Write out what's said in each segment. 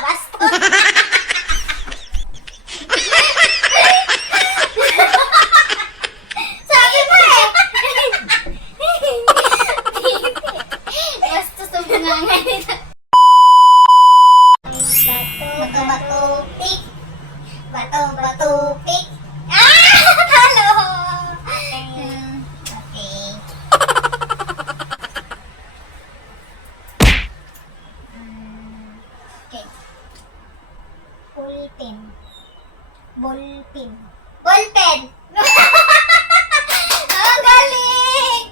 Bastos. Sabi mo eh. Bastos ang mga ganito. Bato, pik. Bato, pik. Halo. Okay. Okay. Ballpen. Ballpen. Ballpen. Ang galing!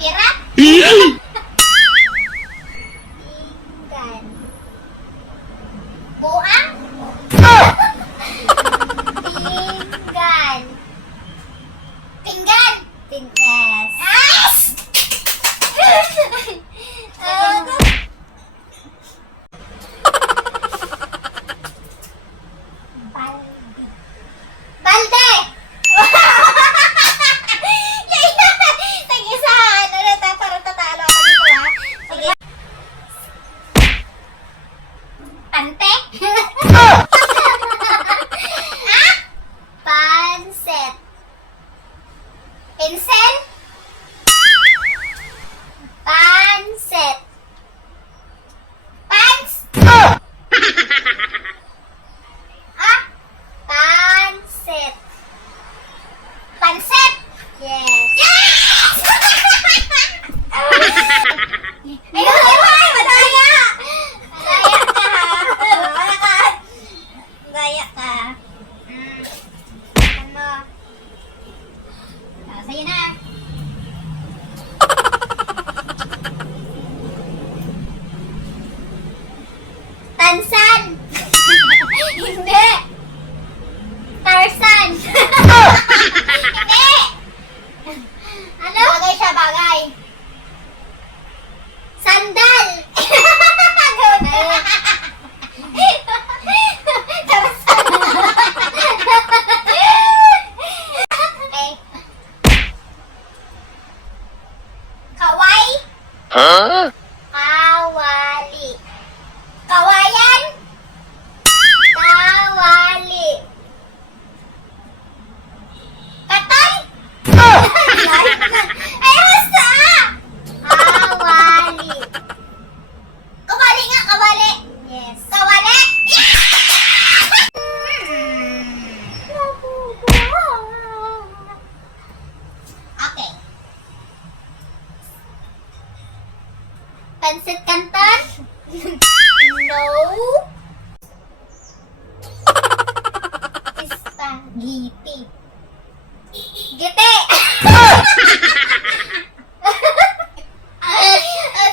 Pirat? Pinggan. Buang? Pinggan. Pinggan? Yes. Balde. Balde! Sige, sa ano na ta, para tatalo ako dito ha. Sige. Pante? Panset. Pinsel? Panset. Pants? Panset. Panset? Yes. Yes! Ayun, ayun, madaya! Madaya ka ha. Madaya ka. Ano? Sa'yo na. Tansan! Hindi! Tarzan! Hindi! Ano? Bagay siya, bagay. Sandal! Tarzan! Okay. Kaway? Huh? Kawali. Kawayan? Kawali. Katon? Ay, basta! Kawali. Kawali nga, kawali. Yes. Kawali? Okay. Pansit Canton? No. Spaghetti. Gite!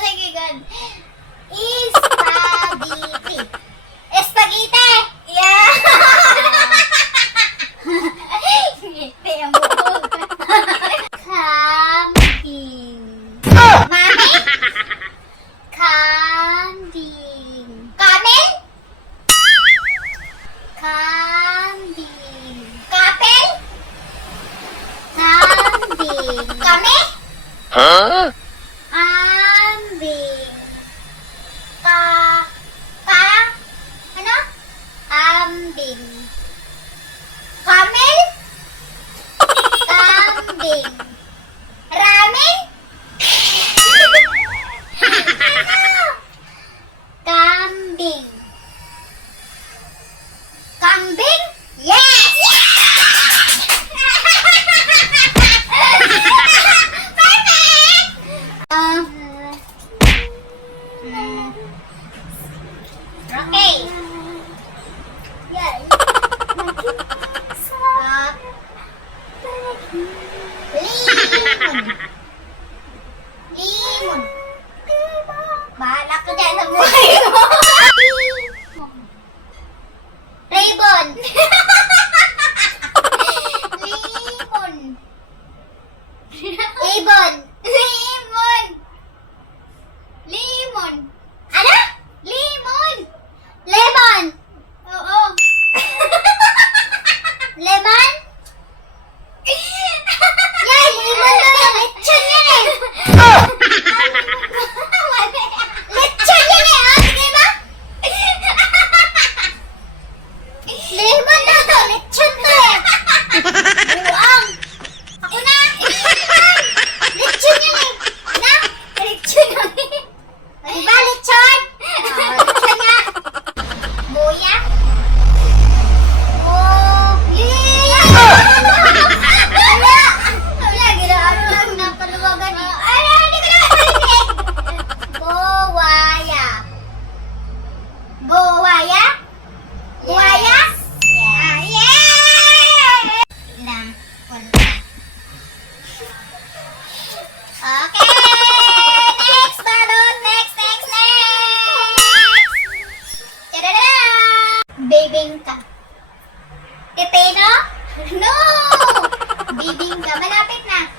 Sige, good. Spaghetti. Spaghetti! Yeah! Gite ang buong. Kambing. Mami? Kambing. Kamen? Kambing. Kapel? Kambing. Kami? Huh? Ambing. Ano? Ambing. Kamel? Kambing. Ramen? Ano? Kambing. Kambing? Yes! Perfect! Okay. Yes. Limon. Limon. Bahala ka dyan sa buhay mo. Ribbon. Limon. Ibon. Limon. Limon. Ano? Limon. Lemon. Oo. Lemon? Yan, lemon na lang. Lechon yan Okay! Next, balot! Next! Tadada! Bibingka. Pipino? No! Bibingka. Malapit na.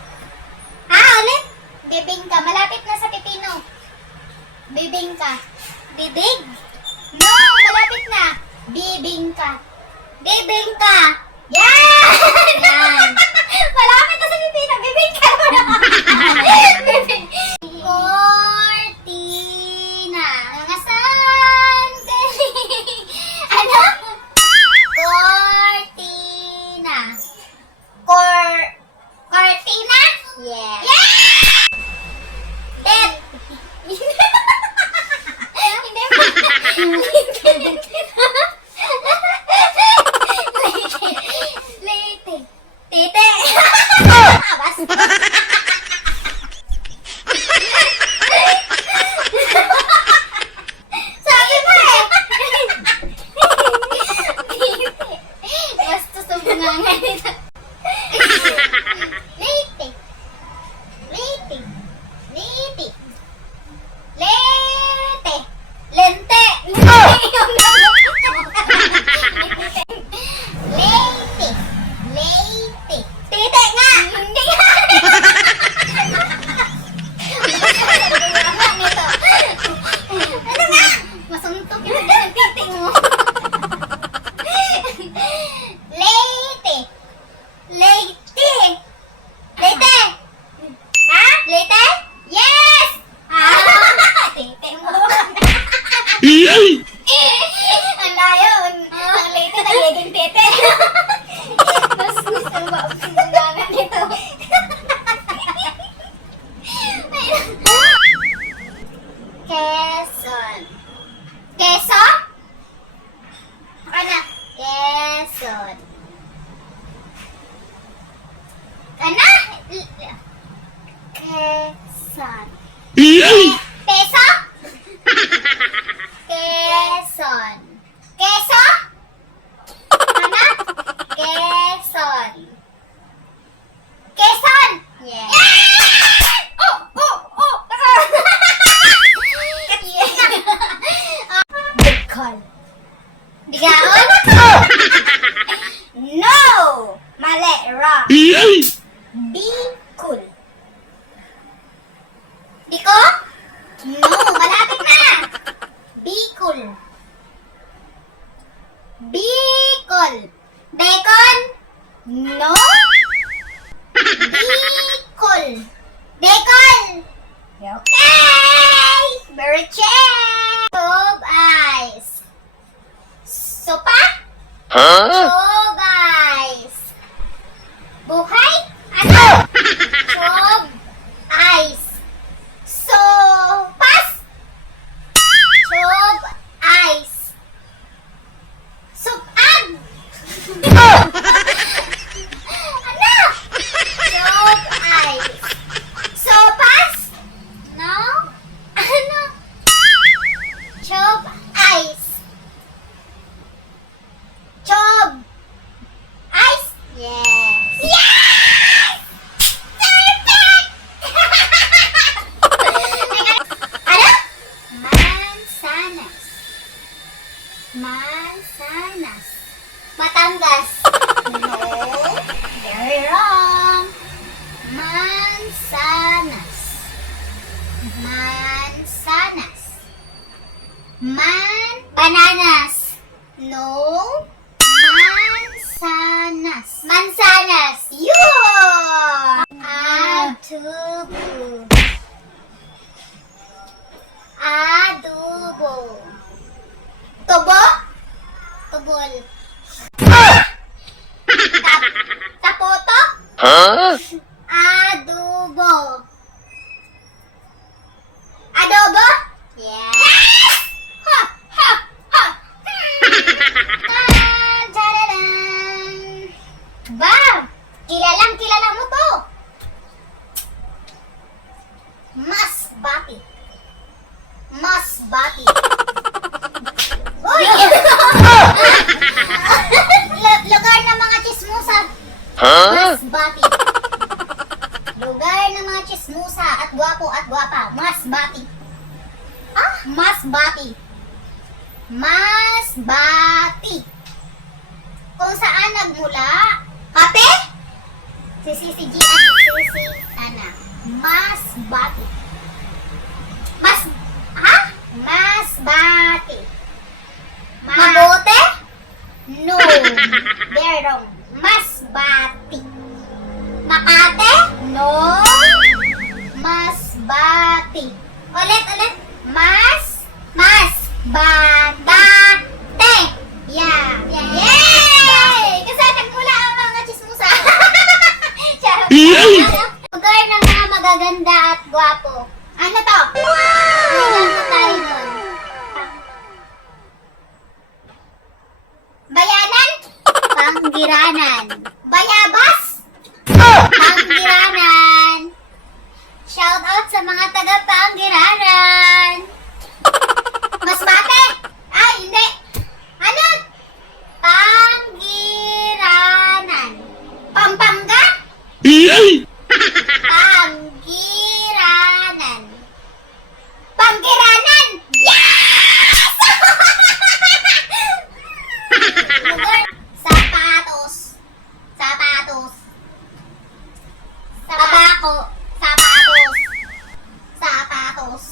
Ulit? Bibingka. Malapit na sa pipino. Bibingka. Bibig? No! Malapit na. Bibingka. Bibingka. Yan! Yan. Malapit na sa pipino. Bibingka. Cortina. Nangasan galing. Ano? Cortina. Cortina? Yes. Yeah! Dead. Hindi mo. Late. Tite. Basta. Sabi mo eh. Basta sumungangan nito. Late. Late. Late. Lete. Lente. Late. Late. Tite nga. Hindi nga. Ano nga? Masuntok yun ang tite mo. Late. Late. Late. Ha? Late? Yes! Tite mo. Ang layo. Ang late na yaging tite. Mas gusto ba ang pinangangan nito? Quezon. Queso? Ano? Quezon. Ano? Quezon. Peso? Quezon. Queso? Ano? Quezon. Quezon! Yes. Oh! Bicol. Bigaon? No! Mali, wrong. Bicol. Biko? No, malapit na. Bicol. Bicol. Bacon? No. Bicol. Bacon. Okay. Very check. Tube ice. Sopa? Huh? Tube ice. Buhay? Ano? Tube ice. Sopas? Tube ice. Supad? Ano? Tube ice. Sopas? No? Ano? Tube ice. Tube ice? Yes. Yes! Perfect! Ano? Mansanas. Mansanas. Batangas. No. Very wrong. Mansanas. Mansanas. Bananas. No. Mansanas. Mansanas. Yun! Adobo. Adobo. Tubo? Tubol. Tapoto? Huh? Adobo. Adobo? Yes! Ha! Ha! Ha! Tadadam! Ba! Kilala mo to. Masbate. Masbate. Uy! Lugar ng mga chismosa. Huh? Masbate. Lugar ng mga chismusa at gwapo at gwapa. Mas bati. Mas bati. Mas bati. Kung saan nagmula? Kape? Si Sisi G at Sisi Ana. Mas bati. Mas bati. Mabuti? No. They're wrong. Mas bati. Makate? No. Mas bati. Ulit. Mas bate. Yeah. Yay! Kasi nagmula ang mga chismusa. Charot. Lugar ng mga magaganda at gwapo. Ano to? Ano tayo nun? Bayanan? Panggiranan. Bayabas? Panggiranan. Shout out sa mga taga Panggiranan. Masbate? Hindi. Ano? Panggiranan. Pampanga? Panggiranan. Panggiranan! Yes! Sapatos. Tabako. Sapatos.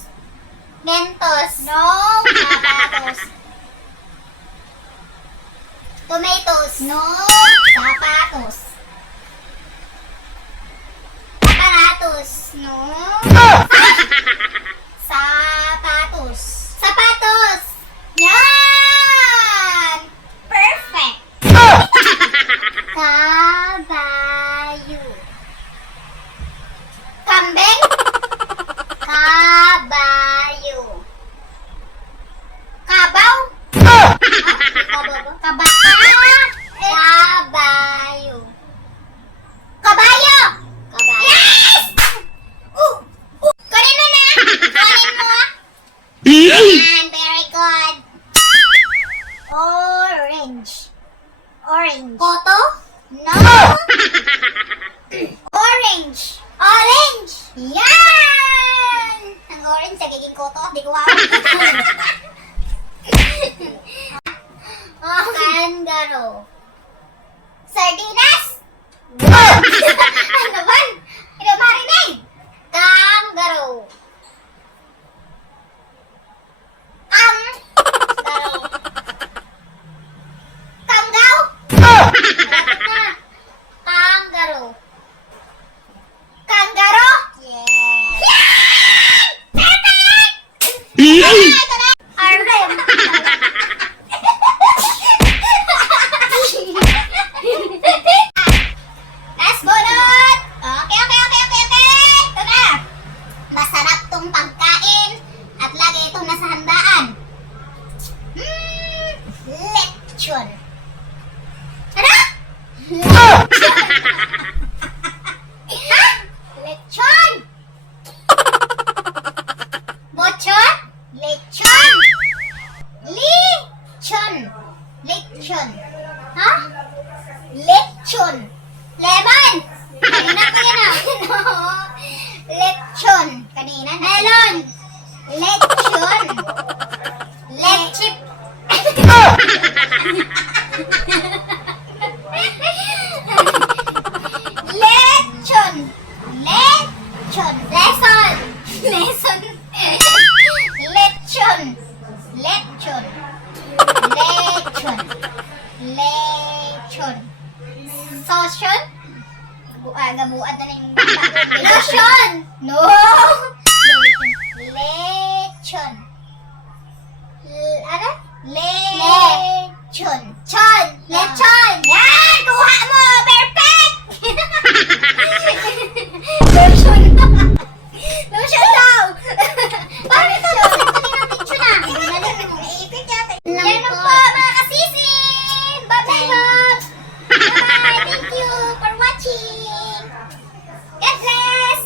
Mentos. No. Sapatos. Tomatoes. No. Sapatos. Aparatos. No. Sapatos. Yan! Perfect! Kabayo. Kambing? Kabayo. Kabaw? Kabayo. Kabayo! Yes! Kunin mo na! Kunin mo! Yan, very good. Orange. Koto? No. Orange. Yan! Ang orange, nagiging koto. Di ko Kangaroo. Sardinas? Ano ba? Ano marinig? Kangaroo. Kanggaw? Kangaroo. Kangaroo? Yes! Perfect! Arem. Last bunot! Okay. Ito na. Masarap tong pagkain at lagi itong nasa handaan. Lechon. Ano? Lechon. Bochon? Lechon. Lechon. Ha? Lechon. Lemon. Kanina ko yan ah. No. Lechon. Kanina. Melon. Lechon. Lechip. Lechon. Lesson. Lechon. Sosyon? Gabuan na yung lotion! No! Lechon. Ano? Lechon. Lechon! Yan! Kuha mo! Perfect! Lotion. Lotion daw! Paano ito? Lechon na. Iipit yata. Yan lang po mga kasisi! Bye-bye po! Bye! Thank you for watching! God bless!